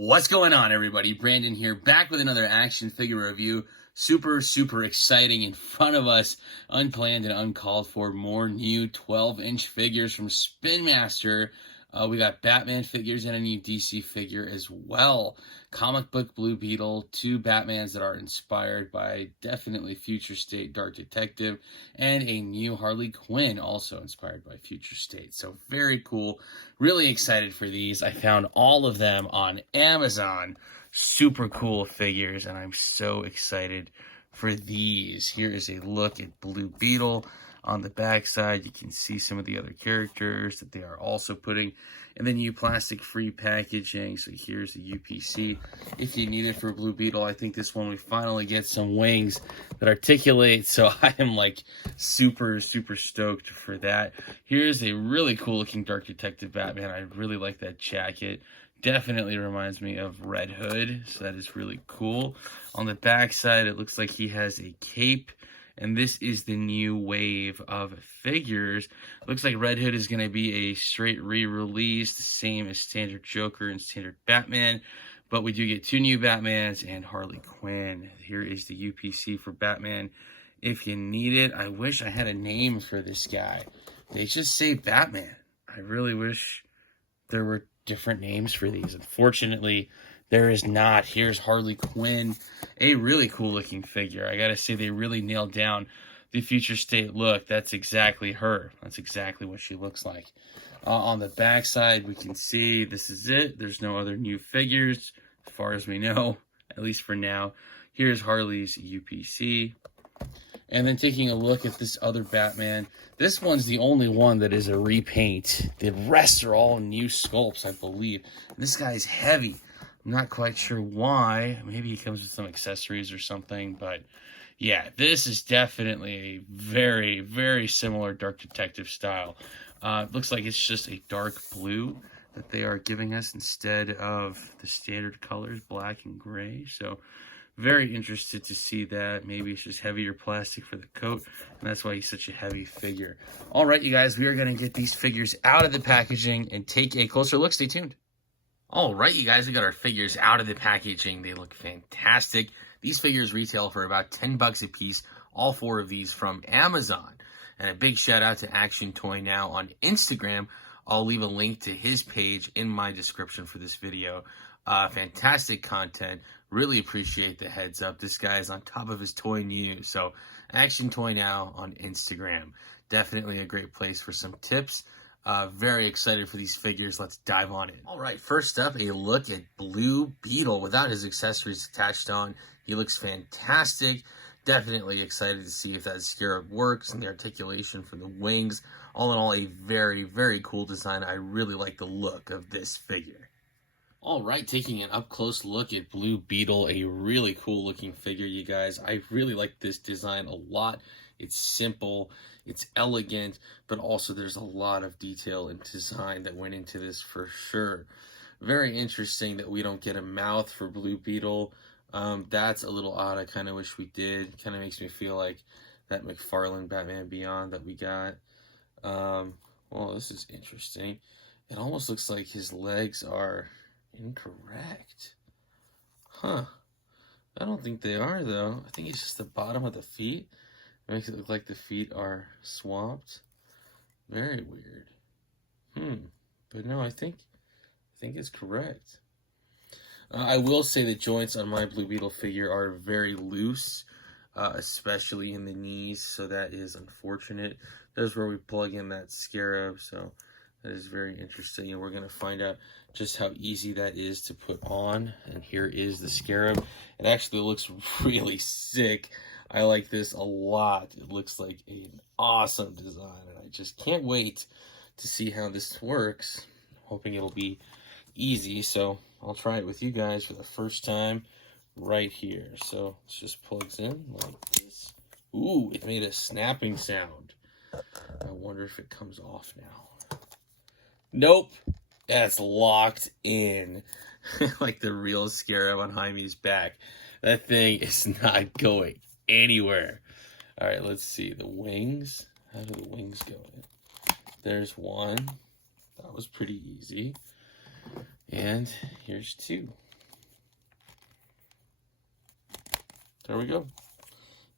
What's going on, everybody? Brandon here, back with another action figure review. Super exciting. In front of us, unplanned and uncalled for, more new 12-inch figures from Spin Master. We got Batman figures and a new DC figure as well. Comic book Blue Beetle, two Batmans that are inspired by definitely Future State Dark Detective, and a new Harley Quinn also inspired by Future State. So very cool. Really excited for these. I found all of them on Amazon. Super cool figures, and I'm so excited for these. Here is a look at Blue Beetle. On the back side, you can see some of the other characters that they are also putting in the new plastic-free packaging. So here's the UPC if you need it for Blue Beetle. I think this one we finally get some wings that articulate, so I am like super stoked for that. Here's a really cool looking Dark Detective Batman. I really like that jacket. Definitely reminds me of Red Hood, so that is really cool. On the back side, it looks like he has a cape. And this is the new wave of figures. Looks like Red Hood is going to be a straight re-release, the same as standard Joker and standard Batman. But we do get two new Batmans and Harley Quinn. Here is the UPC for Batman if you need it. I wish I had a name for this guy. They just say Batman. I really wish there were different names for these. Unfortunately, there is not. Here's Harley Quinn, a really cool looking figure. I gotta say, they really nailed down the Future State look. That's exactly her. That's exactly what she looks like. On the back side, we can see this is it. There's no other new figures, as far as we know, at least for now. Here's Harley's UPC. And then taking a look at this other Batman, this one's the only one that is a repaint. The rest are all new sculpts, I believe. And this guy's heavy. I'm not quite sure why. Maybe he comes with some accessories or something, but yeah, this is definitely a very similar Dark Detective style. Looks like it's just a dark blue that they are giving us instead of the standard colors, black and gray. So very interested to see that. Maybe it's just heavier plastic for the coat, and that's why he's such a heavy figure. All right, you guys, we are going to get these figures out of the packaging and take a closer look. Stay tuned. All right, you guys, we got our figures out of the packaging. They look fantastic. These figures retail for about 10 bucks a piece, all four of these from Amazon. And a big shout out to Action Toy Now on Instagram. I'll leave a link to his page in my description for this video. Fantastic content. Really appreciate the heads up. This guy is on top of his toy news. So Action Toy Now on Instagram. Definitely a great place for some tips. Very excited for these figures. Let's dive on in. All right, first up, a look at Blue Beetle without his accessories attached on. He looks fantastic. Definitely excited to see if that scarab works and the articulation for the wings. All in all, a very cool design. I really like the look of this figure. All right, taking an up-close look at Blue Beetle, a really cool looking figure, you guys. I really like this design a lot. It's simple, it's elegant, but also there's a lot of detail and design that went into this for sure. Very interesting that we don't get a mouth for Blue Beetle. That's a little odd. I kind of wish we did. Kind of makes me feel like that McFarlane Batman Beyond that we got. Well, this is interesting. It almost looks like his legs are incorrect. Huh. I don't think they are, though. I think it's just the bottom of the feet. It makes it look like the feet are swapped. Very weird. But no, I think it's correct. I will say the joints on my Blue Beetle figure are very loose, especially in the knees, so that is unfortunate. That's where we plug in that scarab, so that is very interesting, and we're going to find out just how easy that is to put on. And here is the scarab. It actually looks really sick. I like this a lot. It looks like an awesome design, and I just can't wait to see how this works. I'm hoping it'll be easy, so I'll try it with you guys for the first time right here. So it just plugs in like this. Ooh, it made a snapping sound. I wonder if it comes off now. Nope, that's locked in like the real scarab on Jaime's back. That thing is not going anywhere. All right, let's see the wings. How do the wings go in? There's one. That was pretty easy. And here's two. There we go.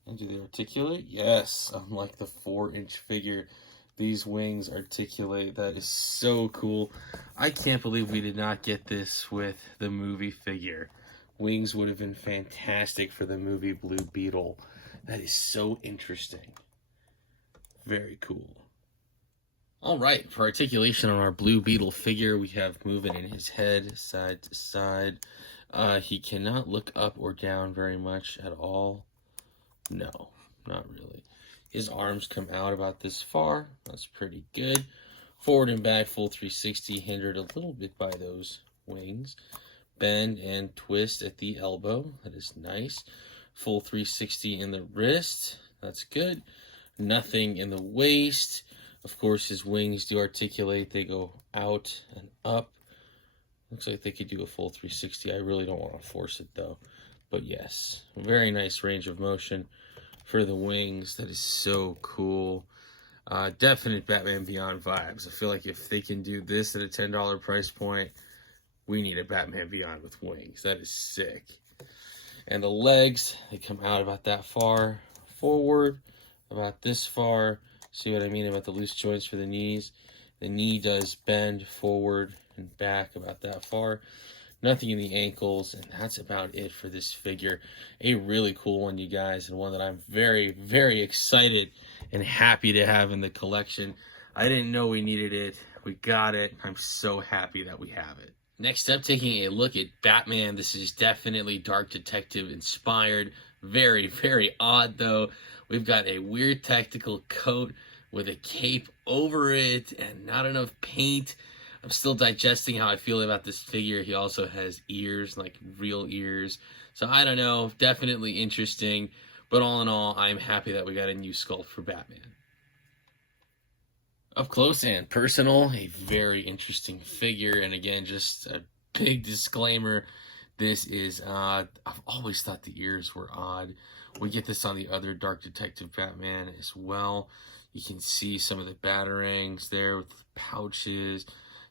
And do they articulate? Yes, unlike the 4-inch figure, these wings articulate. That is so cool. I can't believe we did not get this with the movie figure. Wings would have been fantastic for the movie Blue Beetle. That is so interesting. Very cool. All right, for articulation on our Blue Beetle figure, we have movement in his head, side to side. He cannot look up or down very much at all. No, not really. His arms come out about this far. That's pretty good. Forward and back, full 360, hindered a little bit by those wings. Bend and twist at the elbow. That is nice. Full 360 in the wrist. That's good. Nothing in the waist. Of course, his wings do articulate. They go out and up. Looks like they could do a full 360. I really don't want to force it, though. But yes, very nice range of motion for the wings. That is so cool. Definite Batman Beyond vibes. I feel like if they can do this at a $10 price point, we need a Batman Beyond with wings. That is sick. And the legs, they come out about that far. Forward, about this far. See what I mean about the loose joints for the knees? The knee does bend forward and back about that far. Nothing in the ankles, and that's about it for this figure. A really cool one, you guys, and one that I'm very, very excited and happy to have in the collection. I didn't know we needed it. We got it. I'm so happy that we have it. Next up, taking a look at Batman. This is definitely Dark Detective inspired. Very, very odd, though. We've got a weird tactical coat with a cape over it and not enough paint. I'm still digesting how I feel about this figure. He also has ears, like real ears. So I don't know, definitely interesting. But all in all, I'm happy that we got a new sculpt for Batman. Up close and personal, a very interesting figure. And again, just a big disclaimer. This is odd. I've always thought the ears were odd. We get this on the other Dark Detective Batman as well. You can see some of the batarangs there with the pouches.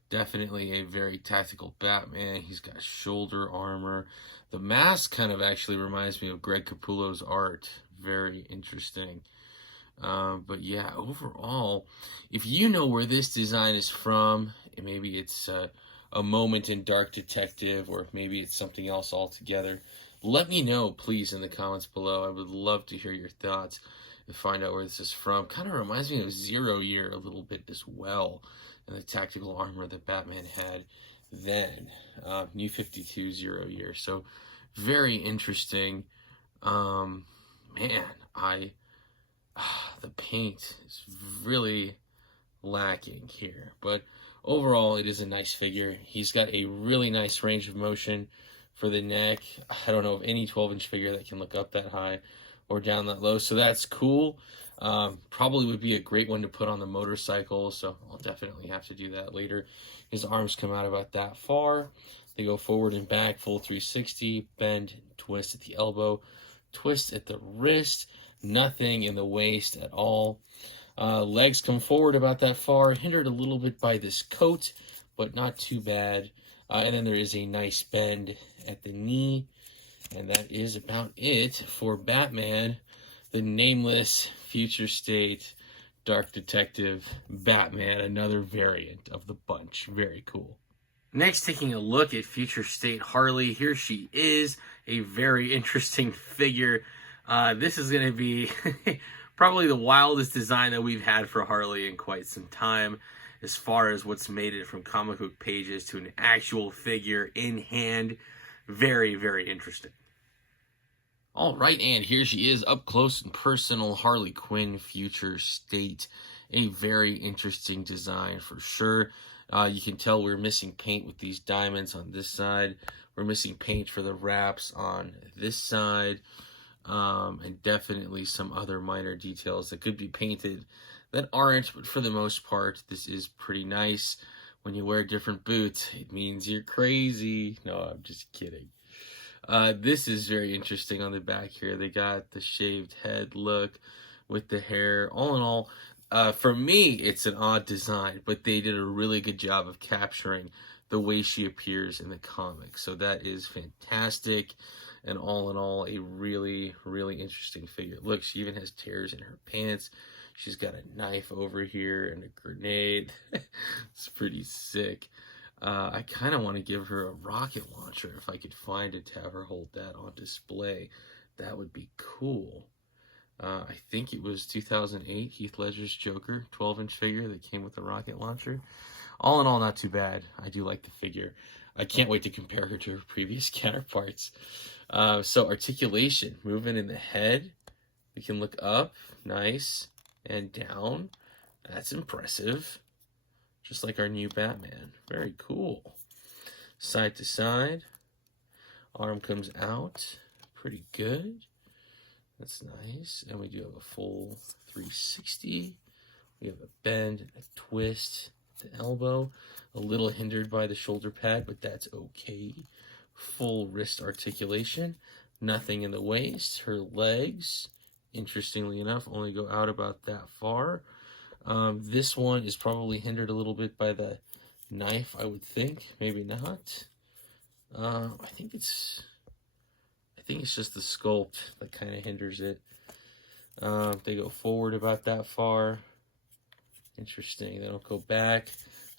Definitely a very tactical Batman. He's got shoulder armor. The mask kind of actually reminds me of Greg Capullo's art. Very interesting. But yeah, overall, if you know where this design is from, maybe it's a moment in Dark Detective, or maybe it's something else altogether, let me know, please, in the comments below. I would love to hear your thoughts and find out where this is from. Kind of reminds me of Zero Year a little bit as well, and the tactical armor that Batman had then. New 52 Zero Year. So, very interesting. Man, the paint is really lacking here. But overall, it is a nice figure. He's got a really nice range of motion for the neck. I don't know of any 12-inch figure that can look up that high or down that low, so that's cool. Probably would be a great one to put on the motorcycle, so I'll definitely have to do that later. His arms come out about that far. They go forward and back, full 360, bend, twist at the elbow, twist at the wrist, nothing in the waist at all. Legs come forward about that far, hindered a little bit by this coat, but not too bad. And then there is a nice bend at the knee. And that is about it for Batman, the nameless future state Dark Detective Batman, another variant of the bunch. Very cool. Next, taking a look at future state Harley. Here she is, a very interesting figure. This is going to be probably the wildest design that we've had for Harley in quite some time, as far as what's made it from comic book pages to an actual figure in hand. Very, very interesting. All right, and here she is, up close and personal, Harley Quinn future state. A very interesting design for sure. You can tell we're missing paint with these diamonds on this side. We're missing paint for the wraps on this side. And definitely some other minor details that could be painted that aren't, but for the most part, this is pretty nice. When you wear different boots, it means you're crazy. No, I'm just kidding. This is very interesting on the back here. They got the shaved head look with the hair. All in all, for me, it's an odd design, but they did a really good job of capturing the way she appears in the comic. So that is fantastic, and all in all, a really, really interesting figure. Look, she even has tears in her pants. She's got a knife over here and a grenade. It's pretty sick. I kind of want to give her a rocket launcher if I could find it to have her hold that on display. That would be cool. I think it was 2008, Heath Ledger's Joker, 12-inch figure that came with a rocket launcher. All in all, not too bad. I do like the figure. I can't wait to compare her to her previous counterparts. So articulation, movement in the head. We can look up, nice, and down. That's impressive. Just like our new Batman. Very cool. Side to side. Arm comes out. Pretty good. That's nice. And we do have a full 360. We have a bend and a twist. The elbow. A little hindered by the shoulder pad, but that's okay. Full wrist articulation. Nothing in the waist. Her legs, interestingly enough, only go out about that far. This one is probably hindered a little bit by the knife, I would think. Maybe not. I think it's just the sculpt that kind of hinders it. They go forward about that far. Interesting. They don't go back.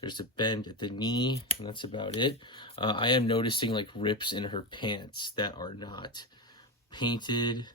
There's a bend at the knee, and that's about it. I am noticing like rips in her pants that are not painted,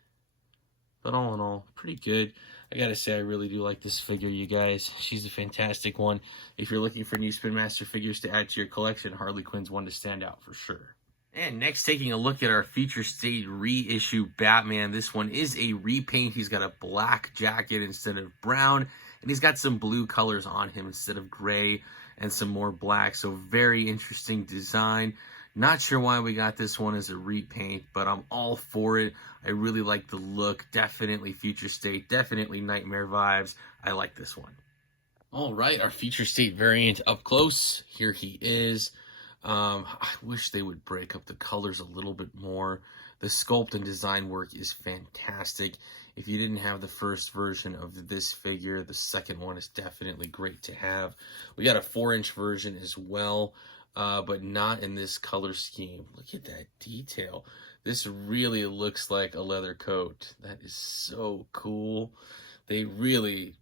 but all in all, pretty good. I gotta say, I really do like this figure, you guys. She's a fantastic one. If you're looking for new Spin Master figures to add to your collection, Harley Quinn's one to stand out for sure. And next, taking a look at our Future State reissue Batman. This one is a repaint. He's got a black jacket instead of brown, and he's got some blue colors on him instead of gray and some more black. So very interesting design. Not sure why we got this one as a repaint, but I'm all for it. I really like the look. Definitely Future State. Definitely Nightmare vibes. I like this one. All right, our Future State variant up close. Here he is. I wish they would break up the colors a little bit more. The sculpt and design work is fantastic. If you didn't have the first version of this figure, the second one is definitely great to have. We got a 4-inch version as well. But not in this color scheme. Look at that detail. This really looks like a leather coat. That is so cool. They really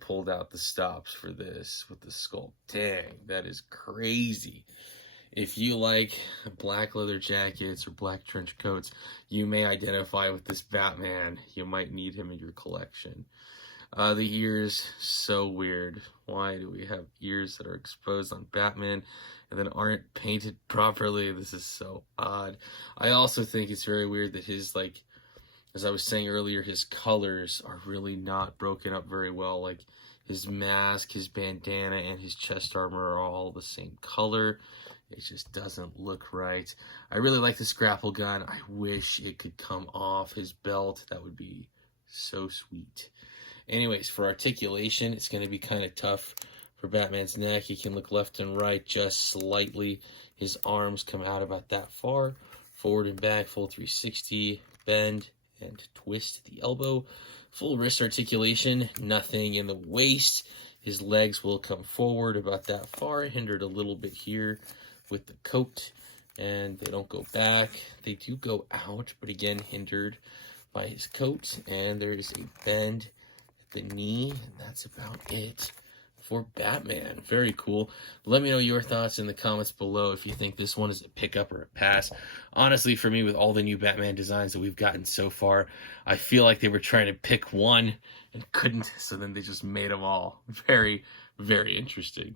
pulled out the stops for this with the sculpt. Dang, that is crazy. If you like black leather jackets or black trench coats, you may identify with this Batman. You might need him in your collection. The ears, so weird. Why do we have ears that are exposed on Batman and then aren't painted properly? This is so odd. I also think it's very weird that his, like, as I was saying earlier, his colors are really not broken up very well. Like, his mask, his bandana, and his chest armor are all the same color. It just doesn't look right. I really like this grapple gun. I wish it could come off his belt. That would be so sweet. Anyways, for articulation, it's going to be kind of tough for Batman's neck. He can look left and right just slightly. His arms come out about that far. Forward and back, full 360, bend and twist at the elbow. Full wrist articulation, nothing in the waist. His legs will come forward about that far, hindered a little bit here with the coat. And they don't go back. They do go out, but again, hindered by his coat. And there is a bend the knee, and that's about it for Batman. Very cool. Let me know your thoughts in the comments below if you think this one is a pickup or a pass. Honestly, for me, with all the new Batman designs that we've gotten so far, I feel like they were trying to pick one and couldn't, so then they just made them all. Very, very interesting.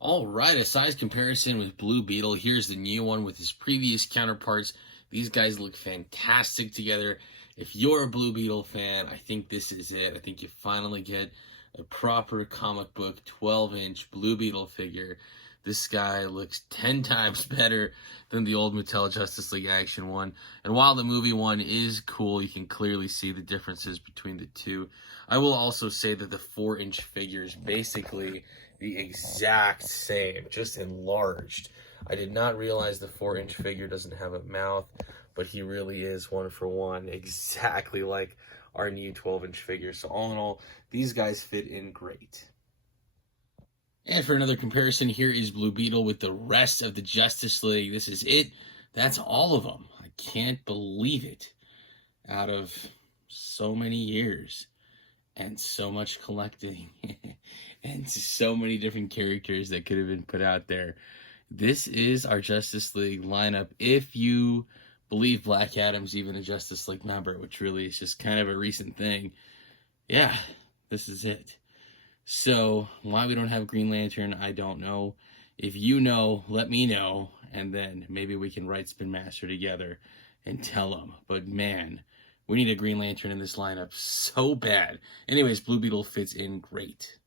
All right, a size comparison with Blue Beetle. Here's the new one with his previous counterparts. These guys look fantastic together. If you're a Blue Beetle fan, I think this is it. I think you finally get a proper comic book 12-inch Blue Beetle figure. This guy looks 10 times better than the old Mattel Justice League Action one. And while the movie one is cool, you can clearly see the differences between the two. I will also say that the 4-inch figure is basically the exact same, just enlarged. I did not realize the 4-inch figure doesn't have a mouth, but he really is one for one, exactly like our new 12-inch figure. So all in all, these guys fit in great. And for another comparison, here is Blue Beetle with the rest of the Justice League. This is it. That's all of them. I can't believe it. Out of so many years and so much collecting and so many different characters that could have been put out there. This is our Justice League lineup. If you believe Black Adam's even a Justice League member, which really is just kind of a recent thing, yeah, this is it. So why we don't have Green Lantern, I don't know. If you know, let me know, and then maybe we can write Spin Master together and tell them. But man, we need a Green Lantern in this lineup so bad. Anyways, Blue Beetle fits in great.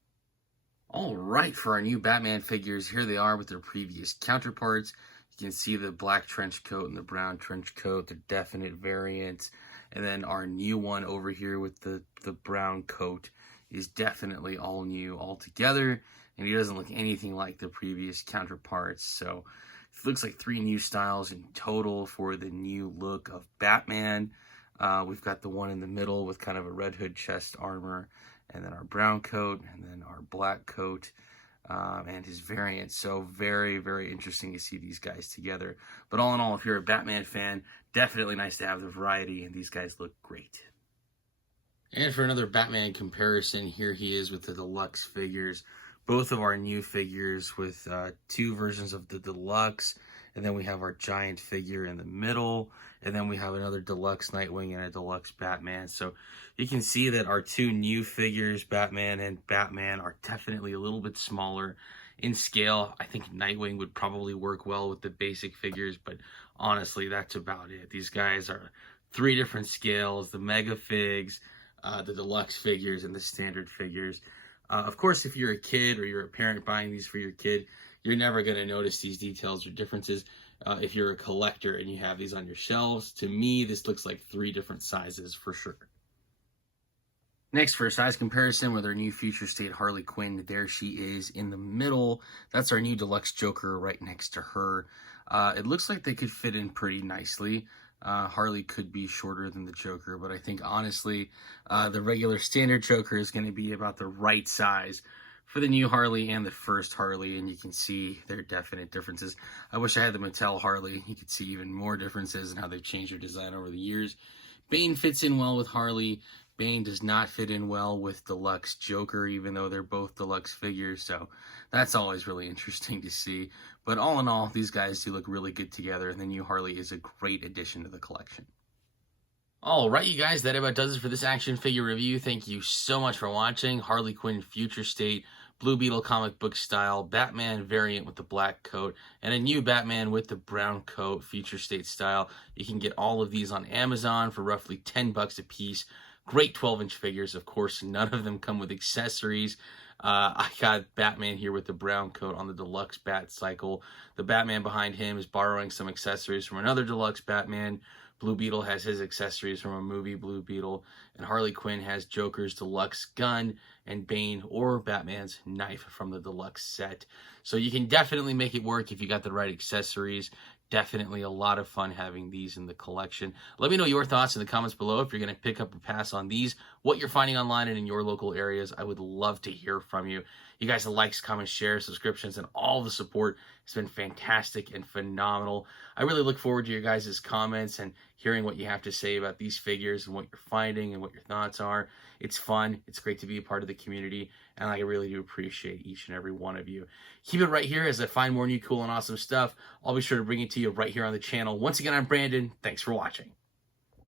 All right, for our new Batman figures, here they are with their previous counterparts. You can see the black trench coat and the brown trench coat, the definite variants. And then our new one over here with the brown coat is definitely all new altogether, and he doesn't look anything like the previous counterparts. So it looks like 3 new styles in total for the new look of Batman. We've got the one in the middle with kind of a Red Hood chest armor, and then our brown coat, and then our black coat, and his variants. So very, very interesting to see these guys together. But all in all, if you're a Batman fan, definitely nice to have the variety, and these guys look great. And for another Batman comparison, here he is with the deluxe figures. Both of our new figures with 2 versions of the deluxe. And then we have our giant figure in the middle. And then we have another deluxe Nightwing and a deluxe Batman. So you can see that our 2 new figures, Batman and Batman, are definitely a little bit smaller in scale. I think Nightwing would probably work well with the basic figures. But honestly, that's about it. These guys are 3 different scales. The mega figs, the deluxe figures, and the standard figures. Of course, if you're a kid or you're a parent buying these for your kid, you're never going to notice these details or differences. If you're a collector and you have these on your shelves, to me, this looks like 3 different sizes for sure. Next, for a size comparison with our new Future State Harley Quinn, there she is in the middle. That's our new deluxe Joker right next to her. It looks like they could fit in pretty nicely. Harley could be shorter than the Joker, but I think honestly, the regular standard Joker is going to be about the right size for the new Harley and the first Harley, and you can see their definite differences. I wish I had the Mattel Harley. You could see even more differences in how they've changed their design over the years. Bane fits in well with Harley. Bane does not fit in well with deluxe Joker, even though they're both deluxe figures, so that's always really interesting to see. But all in all, these guys do look really good together, and the new Harley is a great addition to the collection. All right, you guys, that about does it for this action figure review. Thank you so much for watching. Harley Quinn Future State, Blue Beetle comic book style, Batman variant with the black coat, and a new Batman with the brown coat, Future State style. You can get all of these on Amazon for roughly $10 a piece. Great 12-inch figures. Of course, none of them come with accessories. I got Batman here with the brown coat on the deluxe Bat Cycle. The Batman behind him is borrowing some accessories from another deluxe Batman. Blue Beetle has his accessories from a movie, Blue Beetle. And Harley Quinn has Joker's deluxe gun and Bane or Batman's knife from the deluxe set. So you can definitely make it work if you got the right accessories. Definitely a lot of fun having these in the collection. Let me know your thoughts in the comments below if you're going to pick up or pass on these, what you're finding online and in your local areas. I would love to hear from you. You guys, the likes, comments, shares, subscriptions, and all the support has been fantastic and phenomenal. I really look forward to your guys' comments and hearing what you have to say about these figures and what you're finding and what your thoughts are. It's fun. It's great to be a part of the community, and I really do appreciate each and every one of you. Keep it right here as I find more new cool and awesome stuff. I'll be sure to bring it to you right here on the channel. Once again, I'm Brandon. Thanks for watching.